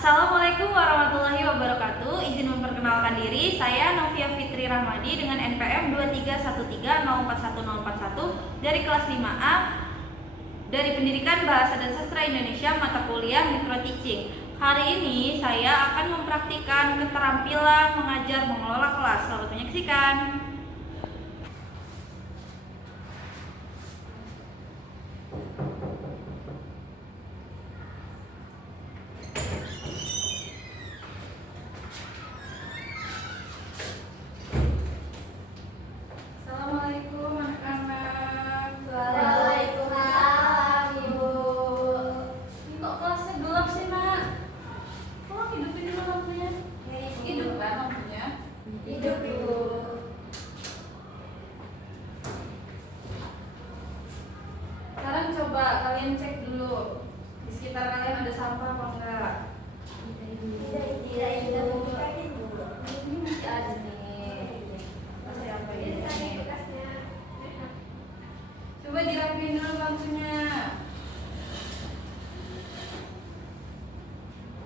Assalamualaikum warahmatullahi wabarakatuh. Izin memperkenalkan diri, saya Novia Fitri Rahmadi dengan NPM 231304141 dari kelas 5A dari Pendidikan Bahasa dan Sastra Indonesia mata kuliah Micro Teaching. Hari ini saya akan mempraktikkan keterampilan mengajar mengelola kelas. Selamat menyaksikan. Assalamualaikum anak-anak. Waalaikumsalam, Ibu. Ini kok kelasnya gelap sih, Nak? Tolong hidupin dulu lampunya. Hidup kan lampunya? Hidup, Ibu. Sekarang coba kalian cek dulu di sekitar kalian ada sampah apa enggak. Tidak, Ibu. Ini masih ada nih. Masih apa ini? Coba dirapiin dulu lampunya.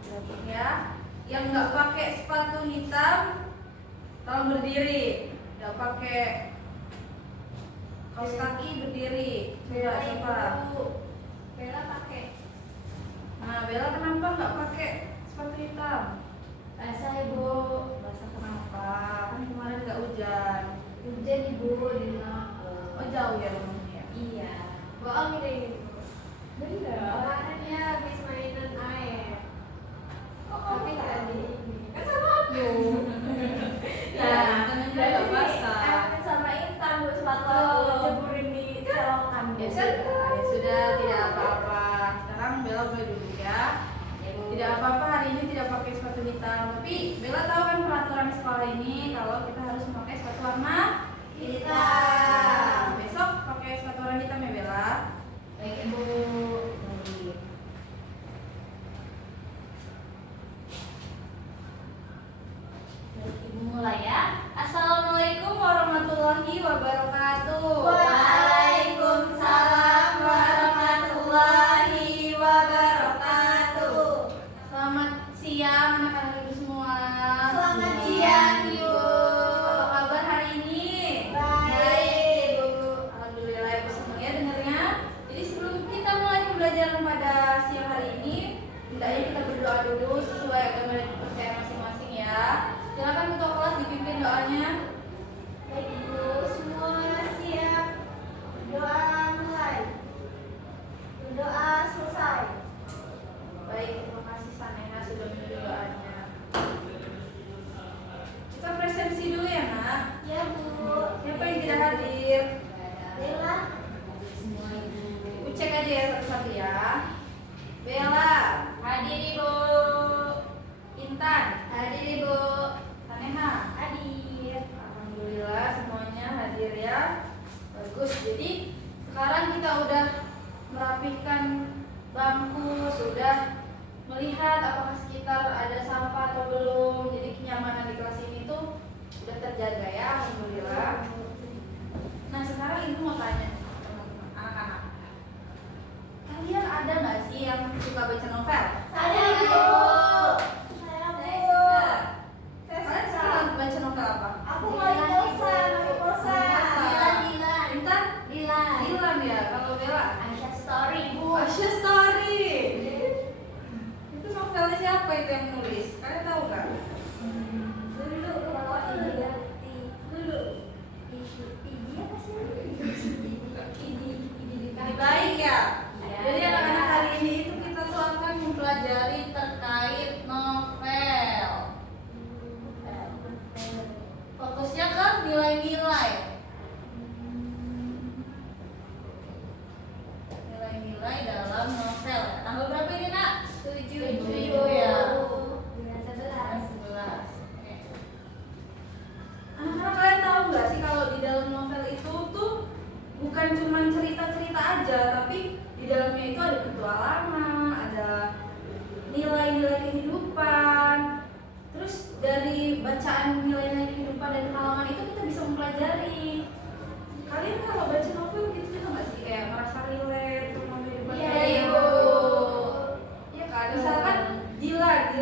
Rapiin ya. Yang nggak pakai sepatu hitam, tolong berdiri. Nggak pakai kaos kaki berdiri. Coba. Bella pakai. Nah, Bella kenapa nggak pakai sepatu hitam? Basah, Ibu. Basah kenapa? Kan kemarin nggak hujan. Hujan, Ibu, di rumahku. Oh, jauh ya rumahnya. Iya. Bohong ini. Bener. Kemarin ya habis mainan air. Tapi nggak ada ini. Kan sama aku. Ya, tangannya nggak basah. Aku sama Intan, Bu, sepatu aku jemurin di selokan. Ya sudah, tidak apa-apa. Sekarang Bella boleh duduk ya. Tidak apa-apa, hari ini tidak pakai sepatu hitam. Tapi Bella tahu kan peraturan sekolah ini kalau kita harus memakai sepatu warna hitam. Besok pakai sepatu warna hitam ya Bella. Baik, Ibu. Baik. Baik, Ibu mulai ya. Assalamualaikum warahmatullahi wabarakatuh. Waalaikumsalam warahmatullahi wabarakatuh. Selamat siang anak-anak ibu semua. Selamat siang, Ibu. Apa kabar hari ini? Baik, Ibu. Alhamdulillah ibu senang ya dengarnya. Jadi sebelum kita mulai pembelajaran pada siang hari ini, hendaknya kita berdoa dulu sesuai agama dan kepercayaan masing-masing ya. Silakan ketua kelas dipimpin doanya. Baik, Ibu. Semua siap. Doa mulai. Doa selesai. Baik, terima kasih Saneha sudah menjadi doanya. Kita presensi dulu ya nak. Ya, Bu. Siapa yang tidak hadir? Bella. Ibu cek aja ya satu-satu ya. Bella, hadir Ibu. Intan, Hadir, Ibu. Saneha, Hadir. alhamdulillah semuanya hadir ya. Bagus. Jadi sekarang kita udah merapihkan bangku, sudah melihat apakah sekitar ada sampah atau belum. Jadi kenyamanan di kelas ini tuh sudah terjaga ya, alhamdulillah. Nah sekarang ibu mau tanya teman-teman anak-anak, kalian ada nggak sih yang suka baca novel? Saya, Ibu. Saya, Bu. Kalian suka baca novel apa? Aku mau Ilsa, Dilan. Intan? Dilan. Dilan ya. Kalau Bella? Aisyah Story, Bu. Asya Story. Itu novelnya siapa itu yang nulis? Kalian tahu nggak? Dulu kalau Idiati. Dulu. Idi apa sih? Baik ya. Iya. Jadi anak-anak hari ini itu kita tuh akan mempelajari terkait novel. Fokusnya ke nilai-nilai. Nilai-nilai dalam novel. Tanggal berapa ini nak? 7 ya. 11. Oke. Anak-anak kalian tahu nggak sih kalau di dalam novel itu tuh bukan cuma cerita-cerita aja, tapi di dalamnya itu ada petualangan, ada nilai-nilai kehidupan. Terus dari bacaan nilai-nilai kehidupan dan halaman itu kita bisa mempelajari. Kalian kalau baca novel gitu juga nggak sih kayak merasa relate sama kehidupan Iya, kalian? Ibu. Iya kan? Misalkan Gila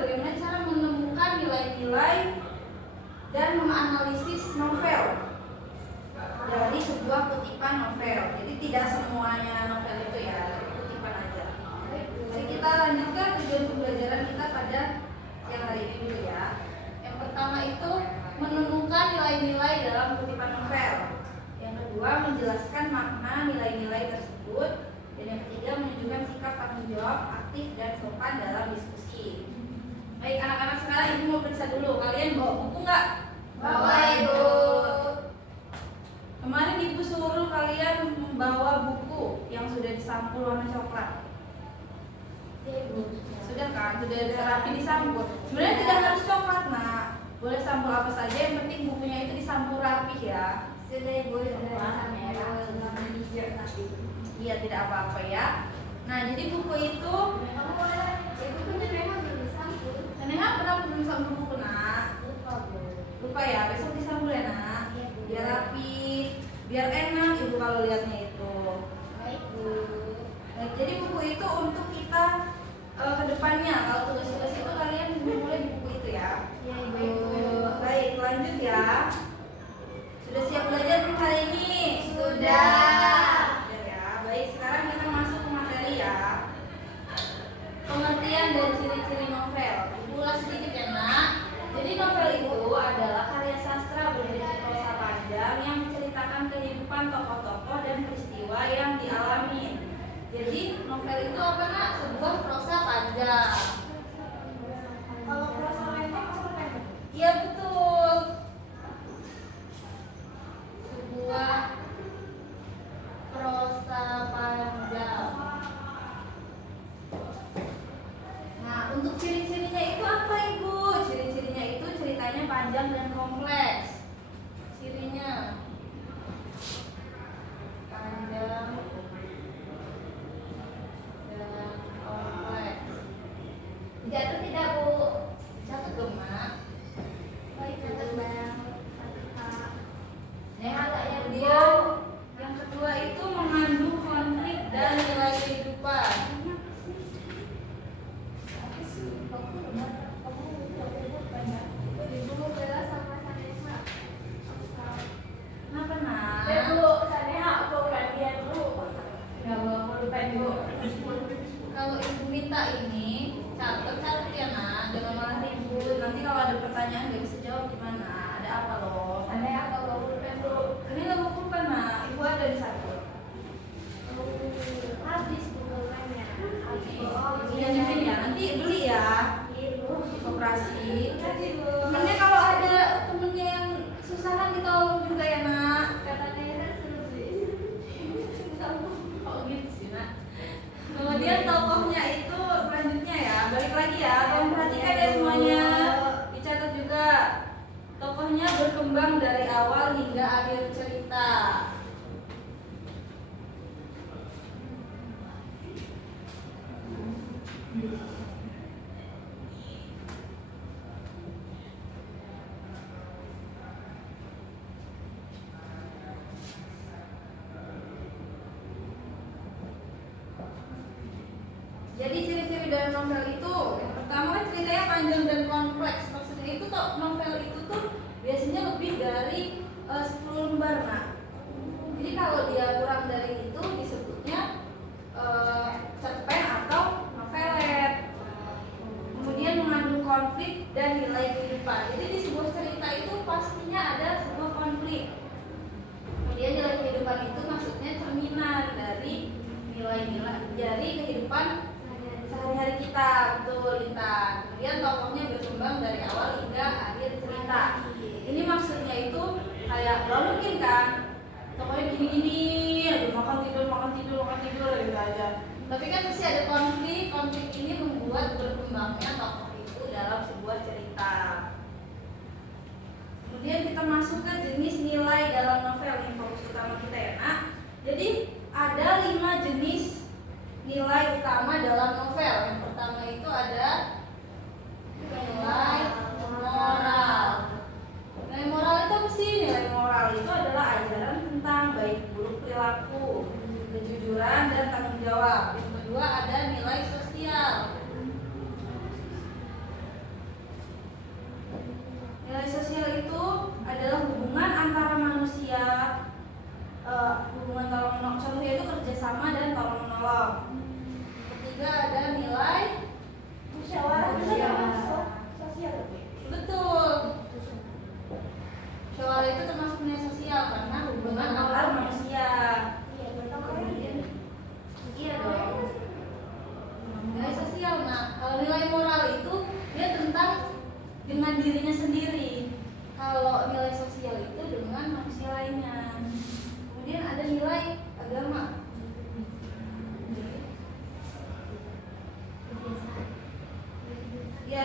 bagaimana cara menemukan nilai-nilai dan menganalisis novel dari sebuah kutipan novel. Jadi tidak semuanya novel itu ya, tapi kutipan aja. Jadi kita lanjutkan tujuan pembelajaran kita pada siang hari ini dulu ya. Yang pertama itu menemukan nilai-nilai dalam kutipan novel. Yang kedua menjelaskan makna nilai-nilai tersebut. Dan yang ketiga menunjukkan sikap tanggung jawab aktif dan sopan dalam diskusi. Baik anak-anak, sekarang ibu mau periksa dulu. Kalian bawa buku nggak? Bawa, Ibu. Kemarin ibu suruh kalian membawa buku yang sudah disampul warna coklat. Iya, Ibu. Sudah kan? Sudah rapi disampul. Sebenarnya tidak harus coklat, nak. Boleh sampul apa saja, yang penting bukunya itu disampul rapi ya. Sudah, Ibu. Sudah merah, warna hijau tadi. Iya, tidak apa-apa ya. Nah, jadi buku itu Kamu boleh. Ibu kan memang belum disampul. Nenek pernah belum sampul buku, nak? Lupa, Bu. Lupa ya, besok disampul ya, nak. Iya, Bu. Biar rapi, biar enak ibu kalau lihatnya itu. Baik, Bu. Nah, jadi buku itu untuk kita ke depannya. Kalau tugas-tugas itu kalian mulai di buku itu ya. Iya, Ibu. Baik, lanjut ya. Sudah siap belajar belum hari ini? Sudah. Ya, baik. Sekarang kita masuk ke materi ya. Pengertian dan ciri-ciri novel. Ulas sedikit ya, nak. Jadi novel itu adalah karya sastra berbentuk prosa panjang yang menceritakan kehidupan tokoh-tokoh dan peristiwa yang dialami. Jadi novel itu apa, nak? Sebuah prosa panjang. Kalau prosa pendek apa? Iya betul. Sebuah prosa panjang. Nah, untuk ciri-cirinya itu apa, Ibu? Ciri-cirinya itu ceritanya panjang dan kompleks. Cirinya panjang dan kompleks. Jatuh tidak, Bu? Catat dong, Mak. Baik, catat, Bang. Kak. Kemudian yang kedua itu mengandung konflik dan nilai kehidupan. Ibu bela sama Saneha. Kenapa, nak? Bu, Saneha aku gantian dulu. Enggak mau lupain, Bu. Kalau ibu minta ini, catat ya, nak. Jangan malah ribut. Nanti kalau ada pertanyaan nggak bisa jawab gimana? Ada apa loh? Saneha kalau lupain, Bu. Ini nggak mau pulpen, nak. Ibu ada di satu. Habis pulpennya. Habis. Iya, nyimpen ya. Nanti beli ya. Iya, Bu. Di koperasi. Kasih, Bu. Temennya kalau ada temennya yang susahan ditolong juga ya, nak. Katanya kan suruh beli. Oh gitu sih, nak. Kemudian tokohnya itu selanjutnya ya, balik lagi ya. Tolong perhatikan ya semuanya. Dicatat juga. Tokohnya berkembang dari awal hingga akhir cerita. Jadi ciri-ciri dari novel itu, yang pertama kan ceritanya panjang dan kompleks. Maksudnya itu tuh novel itu tuh biasanya lebih dari 10 lembar, nak. Jadi kalau dia kurang dari itu disebutnya cerpen atau novelet. Kemudian mengandung konflik dan nilai kehidupan. Jadi di sebuah cerita itu pastinya ada sebuah konflik. Kemudian nilai kehidupan itu maksudnya cerminan dari nilai-nilai dari kehidupan sehari-hari kita, betul, Intan. Kemudian tokohnya berkembang dari awal hingga akhir cerita. Ini maksudnya itu kayak gak mungkin kan tokohnya gini-gini, aduh makan tidur gitu aja. Tapi kan pasti ada konflik ini membuat berkembangnya tokoh itu dalam sebuah cerita. Kemudian kita masuk ke jenis nilai dalam novel, ini fokus utama kita ya, nak. Jadi ada 5 jenis nilai utama dalam novel. Yang pertama itu ada nilai moral. Nilai moral itu apa sih? Nilai moral itu adalah ajaran tentang baik buruk perilaku, kejujuran dan tanggung jawab. Yang kedua ada nilai sosial.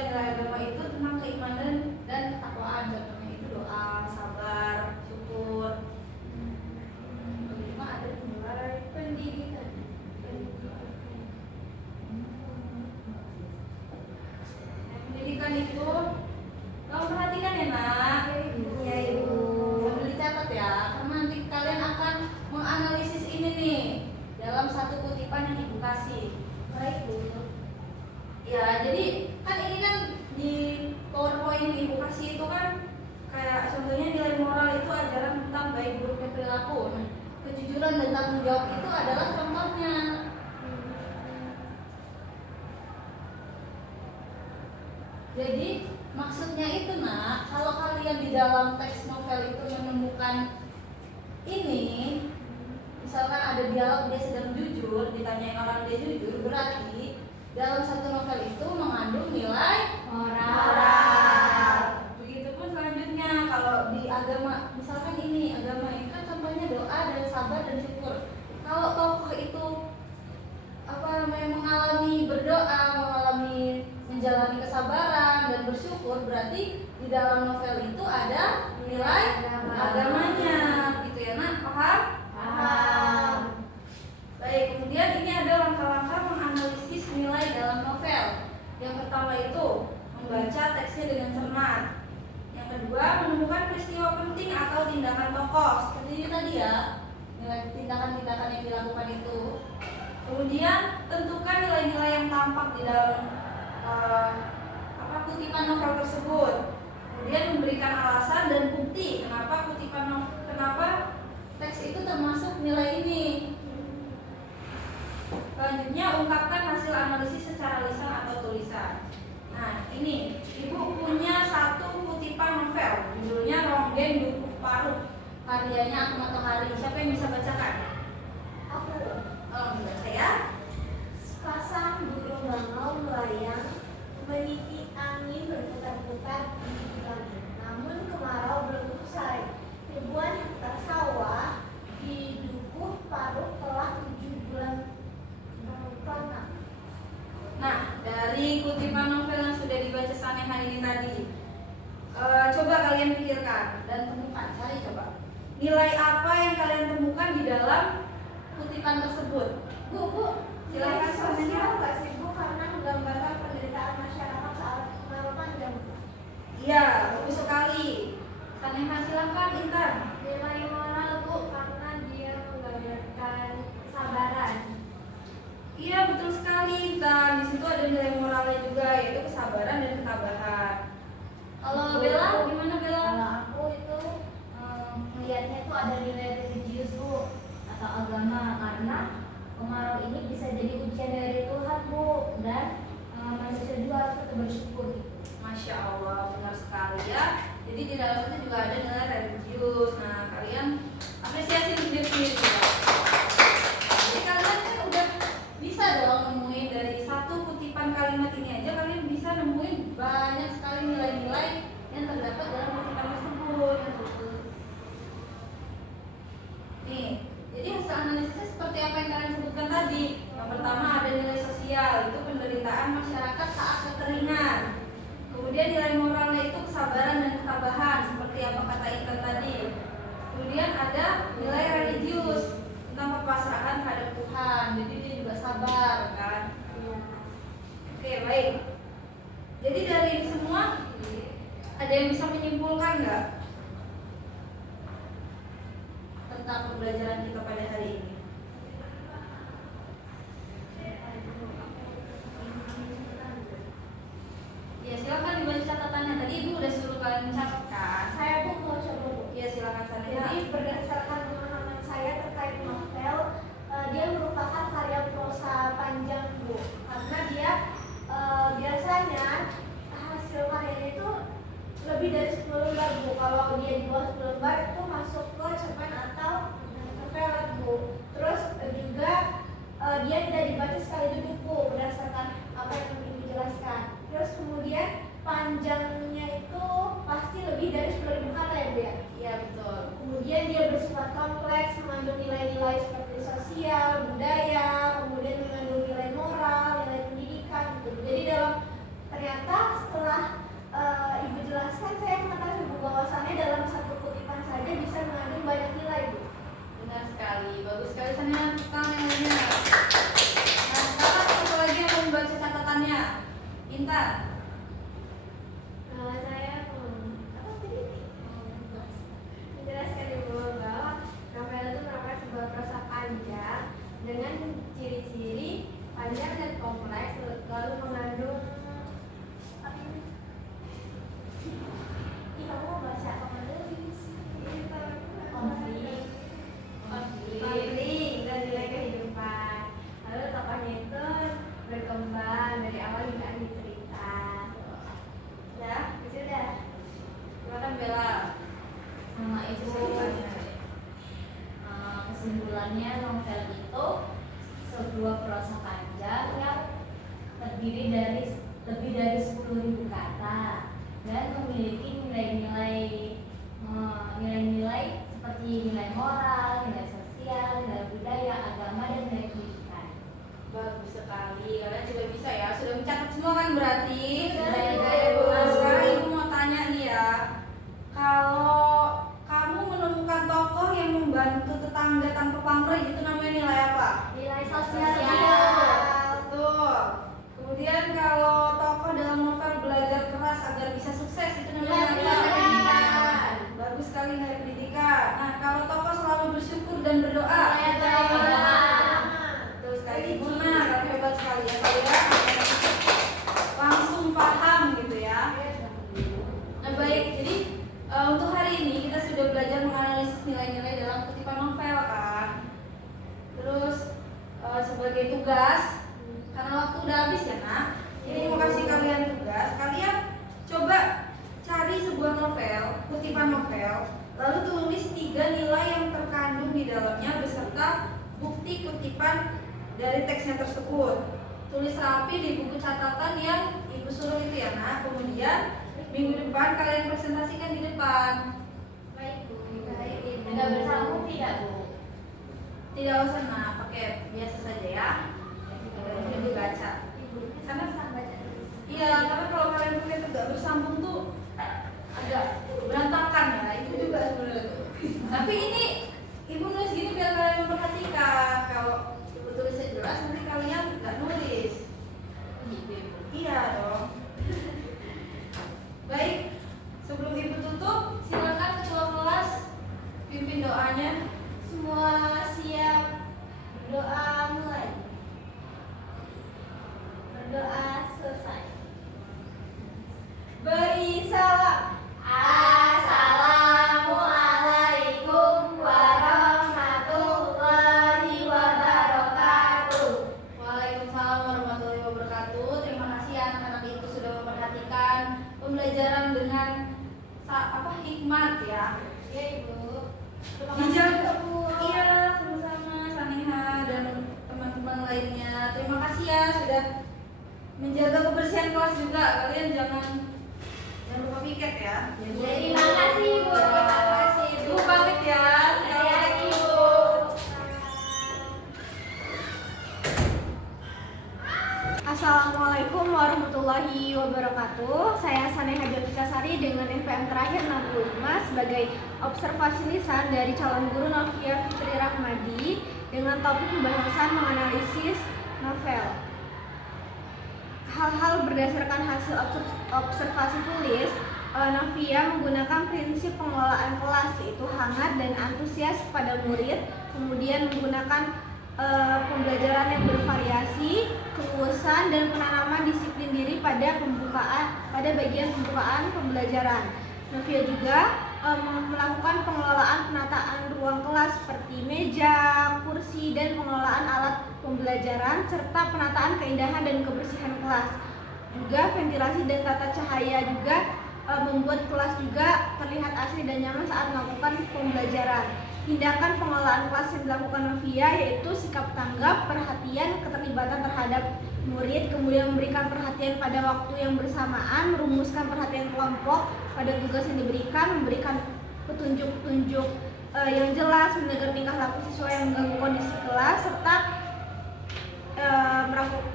nilai agama itu tentang keimanan dan ketakwaan. Contohnya itu doa, sabar, syukur. Kelima ada nilai pendidikan. Pendidikan itu kamu perhatikan ya nak. Iya ibu. Sambil dicatat ya, karena nanti kalian akan menganalisis ini nih dalam satu kutipan yang ibu kasih. Baik bu. Ya, jadi kan ini kan di PowerPoint yang ibu kasih itu kan kayak contohnya nilai moral itu ajaran tentang baik buruknya perilaku. Nah, kejujuran dan tanggung jawab itu adalah contohnya. Jadi maksudnya itu nak, kalau kalian di dalam teks novel itu menemukan ini, misalkan ada dialog dia sedang jujur, ditanyain orang dia jujur, berarti dalam satu novel itu mengandung nilai moral. Begitupun selanjutnya kalau di agama, misalkan ini agama itu kan contohnya doa dan sabar dan syukur. Kalau tokoh itu mengalami berdoa, mengalami menjalani kesabaran dan bersyukur, berarti di dalam novel itu ada nilai agamanya, gitu ya nak, paham? Paham. Baik, kemudian ini ada langkah-langkah menganalisis nilai dalam novel. Yang pertama itu membaca teksnya dengan cermat. Yang kedua menemukan peristiwa penting atau tindakan tokoh, seperti ini tadi ya, nilai tindakan-tindakan yang dilakukan itu. Kemudian tentukan nilai-nilai yang tampak di dalam kutipan novel tersebut. Kemudian memberikan alasan dan bukti kenapa teks itu termasuk nilai ini. Selanjutnya ungkapkan hasil analisis secara lisan atau tulisan. Nah ini ibu punya satu kutipan novel judulnya Ronggeng Dukuh Parut, karyanya Ahmad Tohari. Siapa yang bisa bacakan? Aku. Baca ya. Sepasang burung bangau melayang meniti angin berputar-putar di langit. Namun kemarau belum usai. Ribuan hektar sawah di Dukuh Parut telah 7 bulan panas. Nah, dari kutipan novel yang sudah dibaca Sanehan ini tadi, coba kalian pikirkan dan temukan, cari coba. Nilai apa yang kalian temukan di dalam kutipan tersebut? Bu, Silakan sosial nggak sih bu, karena menggambarkan penderitaan masyarakat saat kemarau panjang. Iya, bagus sekali. Sanehan, silakan Intan. Nilai moral bu, karena dia menggambarkan kesabaran. Iya, betul sekali Intan. Di situ ada nilai moralnya juga, yaitu kesabaran dan ketabahan. Kalau Bella, gimana Bella? Kalau aku itu melihatnya itu ada nilai religius bu atau agama, karena kemarau ini bisa jadi ujian dari Tuhan bu, dan manusia juga harus tetap bersyukur gitu. Masya Allah, benar sekali ya. Jadi di dalam itu juga ada nilai religius. Nah, kalian apresiasi diri sendiri ya. Jadi kalian kan udah bisa dong nemuin dari satu kutipan kalimat ini aja, kalian bisa nemuin banyak sekali nilai-nilai yang terdapat dalam kutipan tersebut. Nih, jadi hasil analisisnya seperti apa yang kalian sebutkan tadi. Yang pertama ada nilai sosial, itu penderitaan masyarakat saat kekeringan. Kemudian nilai moralnya itu kesabaran dan ketabahan, seperti apa kata Intan tadi. Kemudian ada nilai religius tentang kepasrahan terhadap Tuhan, jadi dia juga sabar kan. Oke, baik. Jadi dari ini semua ada yang bisa menyimpulkan nggak tentang pembelajaran kita pada hari ini? Ya silakan dibaca catatannya. Tadi ibu udah suruh kalian mencatat kan? Saya pun mau coba bu. Ya silakan sana. Jadi berdasarkan pemahaman saya terkait novel, dia merupakan karya prosa panjang bu, karena dia biasanya hasil karyanya itu lebih dari 10 lembar bu. Kalau dia di bawah 10 lembar itu masuk ke cerpen atau novelet bu. Terus juga dia tidak dibaca sekali duduk bu, berdasarkan apa yang ibu jelaskan. Terus kemudian panjangnya itu pasti lebih dari 10.000 kata ya bu ya. Iya betul. Kemudian dia bersifat kompleks, mengandung nilai-nilai seperti sosial, budaya, kemudian mengandung nilai moral, nilai pendidikan gitu. Jadi dalam ternyata setelah Ibu jelaskan, saya mengetahui Ibu bahwasannya dalam satu kutipan saja bisa mengandung banyak nilai, Bu. Benar sekali, bagus sekali Sania, tentang nilainya. Nah, sekarang satu lagi yang mau membaca catatannya. Intan. Saya menjelaskan Ibu bahwa novel itu merupakan sebuah prosa panjang dengan ciri-ciri panjang dan kompleks, lalu mengandung kamu mau baca apa menulis? Konflik dan nilai kehidupan. Lalu tokohnya itu berkembang dari awal hingga akhir cerita. Ya, sudah. Silakan Bella. Sama itu kesimpulannya novel itu sebuah prosa panjang yang terdiri dari lebih dari 10.000 kata dan memiliki nilai-nilai seperti nilai moral, nilai sosial, nilai budaya, agama, dan nilai pendidikan. Bagus sekali, kalian juga bisa ya. Sudah mencatat semua kan berarti? Sudah, Ibu. Nah, sekarang Ibu mau tanya nih ya. Kalau kamu menemukan tokoh yang membantu tetangga tanpa pamrih, itu namanya nilai apa? Nilai Sosial. Betul. Kemudian kalau tokoh dalam novel belajar keras agar bisa sukses, itu namanya Nilai apa? pendidikan. Bagus sekali, nilai pendidikan. Nah, kalau tokoh selalu bersyukur dan berdoa, itu agama. betul sekali, sempurna. Kalian hebat sekali ya kalian. Langsung paham gitu ya. Nah, baik. Jadi untuk hari ini kita sudah belajar menganalisis nilai-nilai dalam kutipan novel kan. Terus sebagai tugas, karena waktu udah habis ya nak, jadi mau kasih kalian tugas, kalian coba cari sebuah novel, kutipan novel, lalu tulis 3 nilai yang terkandung di dalamnya beserta bukti kutipan dari teksnya tersebut. Tulis rapi di buku catatan yang Ibu suruh itu ya nak. Kemudian minggu depan kalian presentasikan di depan. Baik, Bu. Baik. Tidak bersambung tidak, Bu? Tidak usah nak, pakai biasa saja ya. Kita dibaca. Karena iya, karena kalau kalian pakai tidak bersambung tuh agak berantakan ya. Itu juga sebenarnya tuh. Tapi ini Ibu nulis gini biar kalian memperhatikan. Kalau Ibu tulisnya jelas, nanti kalian nggak nulis. Iya dong. Baik, sebelum Ibu tutup, silakan ketua kelas pimpin doanya. Semua siap, doa mulai. Berdoa selesai. Beri salam. Assalamualaikum warahmatullahi wabarakatuh. Waalaikumsalam warahmatullahi wabarakatuh. Terima kasih anak-anak Ibu sudah memperhatikan pembelajaran dengan hikmat ya. Ya Ibu. Dijaga Bu. Iya, sama-sama Saniha dan teman-teman lainnya. Terima kasih ya sudah menjaga kebersihan kelas juga. Kalian jangan lupa piket ya. Terima kasih Ibu. Terima kasih Ibu pamit ya. Hati-hati, Ibu. Assalamualaikum warahmatullahi wabarakatuh. Saya Saneha Sari dengan NPM terakhir 65 sebagai observasi lisan dari calon guru Novia Fitri Rahmadi dengan topik pembahasan menganalisis novel. Hal-hal berdasarkan hasil observasi tulis, Novia menggunakan prinsip pengelolaan kelas yaitu hangat dan antusias pada murid, kemudian menggunakan pembelajaran yang bervariasi, keluasan dan penanaman disiplin diri pada bagian pembukaan pembelajaran. Novia juga melakukan pengelolaan penataan ruang kelas seperti meja, kursi dan pengelolaan alat pembelajaran serta penataan keindahan dan kebersihan kelas. Juga ventilasi dan tata cahaya juga membuat kelas juga terlihat asri dan nyaman saat melakukan pembelajaran. Tindakan pengelolaan kelas yang dilakukan Novia yaitu sikap tanggap, perhatian, keterlibatan terhadap murid, kemudian memberikan perhatian pada waktu yang bersamaan, merumuskan perhatian kelompok pada tugas yang diberikan, memberikan petunjuk-petunjuk yang jelas, mendengar tingkah laku siswa yang mengganggu kondisi kelas, serta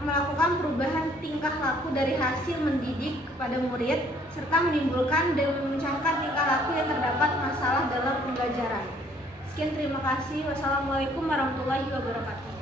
melakukan perubahan tingkah laku dari hasil mendidik kepada murid serta menimbulkan dan memecahkan tingkah laku yang terdapat masalah dalam pembelajaran. Sekian, terima kasih. Wassalamualaikum warahmatullahi wabarakatuh.